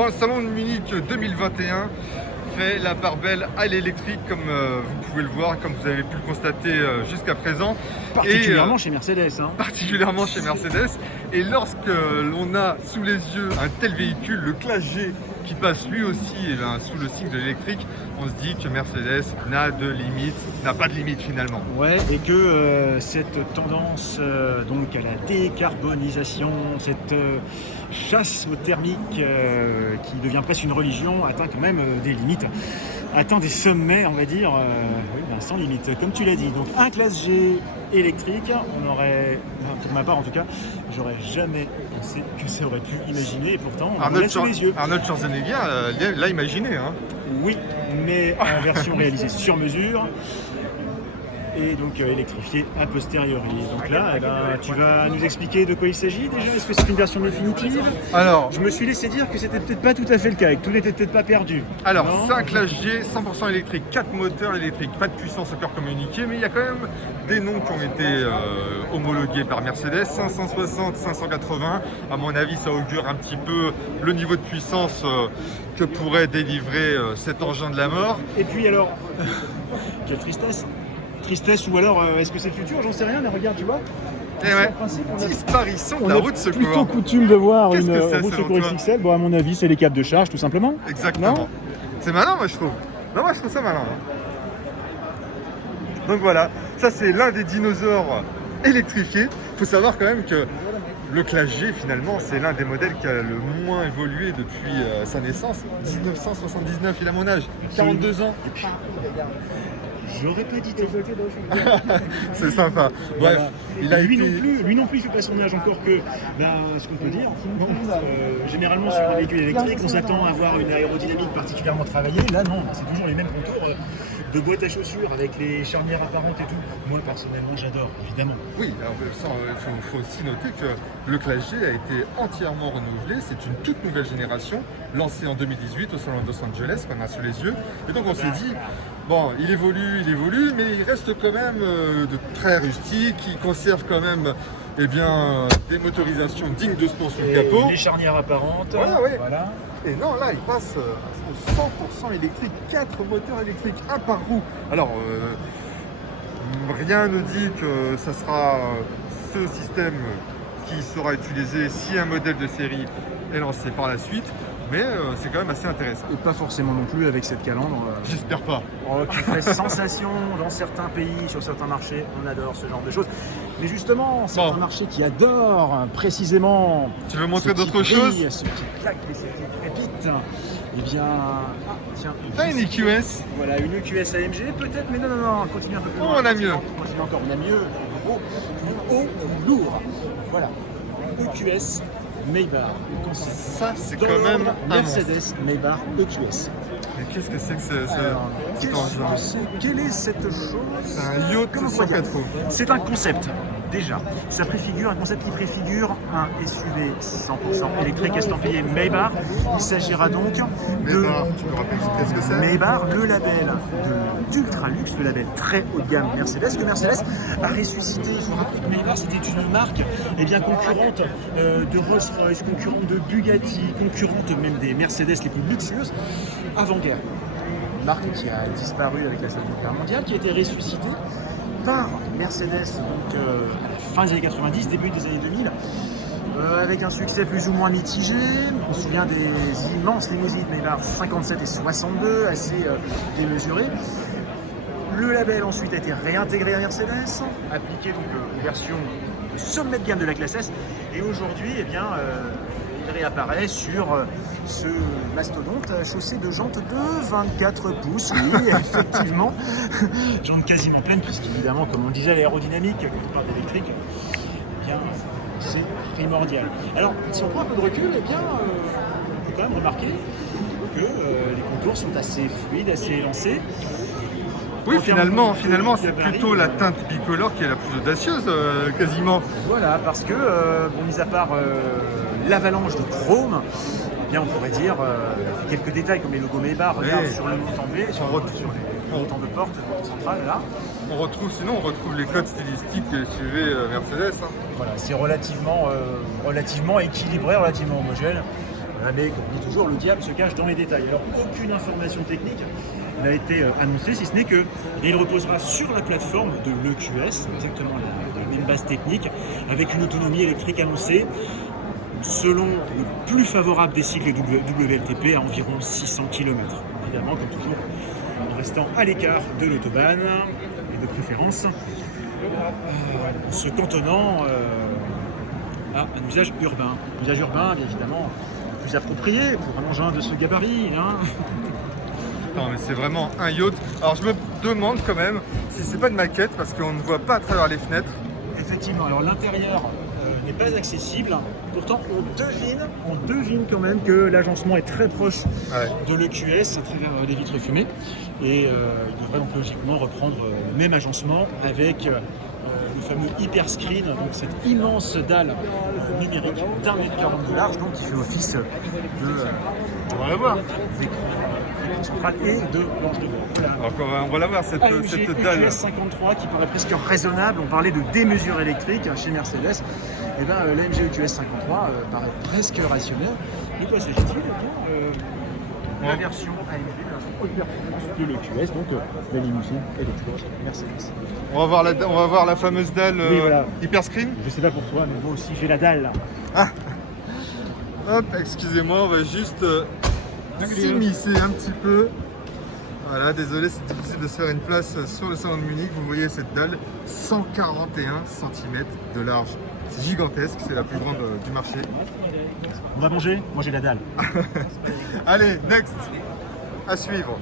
Bon, le salon de Munich 2021 fait la part belle à l'électrique, comme vous pouvez le voir, comme vous avez pu le constater jusqu'à présent. Particulièrement chez Mercedes. Hein. Particulièrement chez Mercedes. Et lorsque l'on a sous les yeux un tel véhicule, le Classe G, qui passe lui aussi sous le signe de l'électrique, on se dit que Mercedes n'a pas de limite finalement. Ouais, et que cette tendance donc à la décarbonisation, cette chasse au thermique qui devient presque une religion, atteint quand même des limites, atteint des sommets, on va dire, sans limite, comme tu l'as dit. Donc un Classe G électrique, on aurait, pour ma part en tout cas, j'aurais jamais pensé que ça aurait pu imaginer, et pourtant on l'a sous les yeux. Arnold Schwarzenegger l'a imaginé. Hein. Oui, mais en version réalisée sur mesure et donc électrifiée a posteriori. Donc là, tu vas nous expliquer de quoi il s'agit déjà. Est-ce que c'est une version définitive? Alors, je me suis laissé dire que c'était peut-être pas tout à fait le cas, que tout n'était peut-être pas perdu. Alors, c'est un Classe G 100% électrique, 4 moteurs électriques, pas de puissance encore communiquée, mais il y a quand même des noms qui ont été homologués par Mercedes, 560, 580. À mon avis, ça augure un petit peu le niveau de puissance que pourrait délivrer cet engin de la mort. Et puis alors, quelle tristesse! Tristesse, ou alors est-ce que c'est le futur? J'en sais rien, mais regarde, tu vois. Et ouais, disparition de la roue de secours. Plutôt coutume de voir une roue de selon secours XXL. Bon, à mon avis, c'est les câbles de charge, tout simplement. Exactement. C'est malin, moi, je trouve. Non, moi, je trouve ça malin. Hein. Donc voilà, ça, c'est l'un des dinosaures électrifiés. Il faut savoir quand même que le Classe G, finalement, c'est l'un des modèles qui a le moins évolué depuis sa naissance. 1979, il a mon âge, 42 ans. J'aurais pas dit. C'est sympa. Bref, voilà. Lui non plus, il fait pas son âge, encore que, ce qu'on peut dire, généralement sur un véhicule électrique, on s'attend à avoir une aérodynamique particulièrement travaillée. Là, non, c'est toujours les mêmes contours de boîte à chaussures avec les charnières apparentes et tout. Moi, personnellement, j'adore, évidemment. Oui, alors il faut aussi noter que le Classe G a été entièrement renouvelé. C'est une toute nouvelle génération, lancée en 2018 au salon de Los Angeles, qu'on a sous les yeux. Et donc, on s'est dit, bon, il évolue, mais il reste quand même très rustique. Il conserve quand même des motorisations dignes de ce nom sur le capot. Les charnières apparentes. Voilà. Et non, là, il passe au 100% électrique, 4 moteurs électriques, un par roue. Alors, rien ne dit que ça sera ce système qui sera utilisé si un modèle de série est lancé par la suite. Mais c'est quand même assez intéressant. Et pas forcément non plus avec cette calandre. J'espère pas. Qui fait sensation dans certains pays, sur certains marchés. On adore ce genre de choses. Mais justement, c'est un marché qui adore précisément. Tu veux montrer d'autres choses? Ce qui claque et ce qui crépite. Eh bien, tiens. Une EQS. Voilà, une EQS AMG peut-être, mais non, continue un peu plus loin. On a mieux. Continue encore, on a mieux. Plus haut, plus lourd. Voilà. EQS. Maybach, ça c'est quand même un Mercedes Maybach EQS. Mais qu'est-ce que c'est que cet engin? Quelle est cette chose? C'est un yacht sans 4 roues. C'est un concept, déjà. Ça préfigure un concept qui préfigure un SUV 100% électrique estampillé Maybach. Il s'agira donc de Maybach, tu me rappelles qu'est-ce que c'est? Maybach, le label d'ultra luxe, le label très haut de gamme Mercedes, que Mercedes a ressuscité. Il faut rappeler que Maybach, c'était une marque concurrente de Rolls-Royce, concurrente de Bugatti, concurrente même des Mercedes les plus luxueuses avant-guerre. Une marque qui a disparu avec la Seconde Guerre mondiale, qui a été ressuscitée par Mercedes donc, à la fin des années 90, début des années 2000, avec un succès plus ou moins mitigé. On se souvient des immenses limousines Maybach 57 et 62, assez démesurées. Le label ensuite a été réintégré à Mercedes, appliqué donc aux versions sommet de gamme de la classe S, et aujourd'hui, il réapparaît sur ce mastodonte chaussé de jantes de 24 pouces, oui, effectivement, jantes quasiment pleines, puisqu'évidemment, comme on disait, l'aérodynamique, quand on parle d'électrique, c'est primordial. Alors, si on prend un peu de recul, on peut quand même remarquer que les contours sont assez fluides, assez élancés. Oui, finalement, c'est plutôt la teinte bicolore qui est la plus audacieuse, quasiment. Voilà, parce que, mis à part l'avalanche de chrome, on pourrait dire quelques détails comme les logos Maybach, regarde sur le montant V, sur les montants de porte centrale, là. On retrouve les codes stylistiques que suivait Mercedes. Hein. Voilà, c'est relativement équilibré, relativement homogène. Voilà, mais comme on dit toujours, le diable se cache dans les détails. Alors aucune information technique n'a été annoncée, si ce n'est qu'il reposera sur la plateforme de l'EQS, exactement la même base technique, avec une autonomie électrique annoncée selon le plus favorable des cycles WLTP à environ 600 km. Évidemment, comme toujours, en restant à l'écart de l'autobahn, et de préférence, en se cantonnant à un usage urbain. Usage urbain, bien évidemment, plus approprié pour un engin de ce gabarit. Hein. Non, mais c'est vraiment un yacht. Alors je me demande quand même si c'est pas une maquette parce qu'on ne voit pas à travers les fenêtres. Effectivement, alors l'intérieur n'est pas accessible. Pourtant, on devine quand même que l'agencement est très proche de l'EQS à travers les vitres fumées. Et il devrait donc logiquement reprendre le même agencement avec le fameux hyperscreen, donc cette immense dalle numérique d'1,40 m de large, donc qui fait office de On va la voir. centrale et de planche de bord. Voilà. Alors, on va la voir cette AMG dalle. EQS 53 qui paraît presque raisonnable. On parlait de démesure électrique chez Mercedes. Et bien l'AMG EQS 53 paraît presque rationnel. De quoi s'agit-il? La version AMG, la version haute performance de l'EQS, donc la limousine électrique Mercedes. On va voir la fameuse dalle Oui, voilà. hyperscreen. Je sais pas pour toi, mais moi aussi j'ai la dalle. Hop, excusez-moi, on va juste s'immiscer un petit peu. Voilà, désolé, c'est difficile de se faire une place sur le salon de Munich. Vous voyez cette dalle, 141 cm de large. C'est gigantesque, c'est la plus grande du marché. On va manger? Moi j'ai la dalle. Allez, next, à suivre.